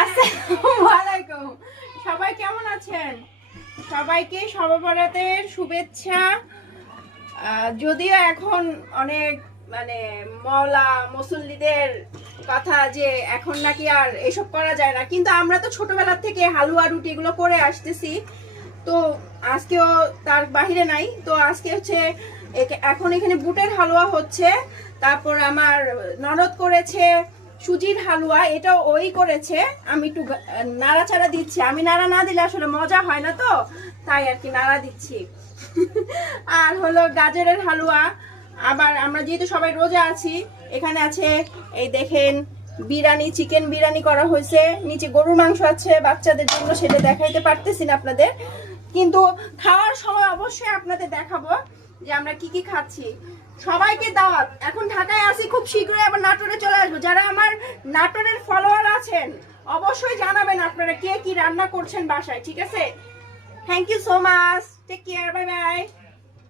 আসসালামু আলাইকুম, সবাই কেমন আছেন? সবাইকে সর্ববরাতের শুভেচ্ছা। যদিও এখন অনেক মানে মওলা মুসল্লিদের কথা যে এখন নাকি আর এসব করা যায় না, কিন্তু আমরা তো ছোটবেলা থেকে হালুয়া রুটি এগুলো করে আসতেছি, তো আজকেও তার বাহিরে নাই। তো আজকে হচ্ছে এখন এখানে বুটের হালুয়া হচ্ছে, তারপর আমার ননদ করেছে সুজির হালুয়া, এটা ওই করেছে। আমি একটু নাড়াচাড়া দিচ্ছি, আমি নাড়া না দিলে আসলে মজা হয় না, তো তাই আর কি নাড়া দিচ্ছি। আর হলো গাজরের হালুয়া। আবার আমরা যেহেতু সবাই রোজা আছি, এখানে আছে এই দেখেন বিরিয়ানি, চিকেন বিরিয়ানি করা হয়েছে, নিচে গরুর মাংস আছে বাচ্চাদের জন্য, সেটা দেখাইতে পারতেছি না আপনাদের, কিন্তু খাওয়ার সময় অবশ্যই আপনাদের দেখাবো যে আমরা কি কি খাচ্ছি। সবাইকে দাওয়াত। এখন ঢাকায় আছি, খুব শীঘ্রই আবার নাটোরে চলে আসবো। যারা আমার নাটোরের ফলোয়ার আছেন অবশ্যই জানাবেন আপনারা কে কি রান্না করছেন বাসায়, ঠিক আছে? Thank you so much, take care, bye by.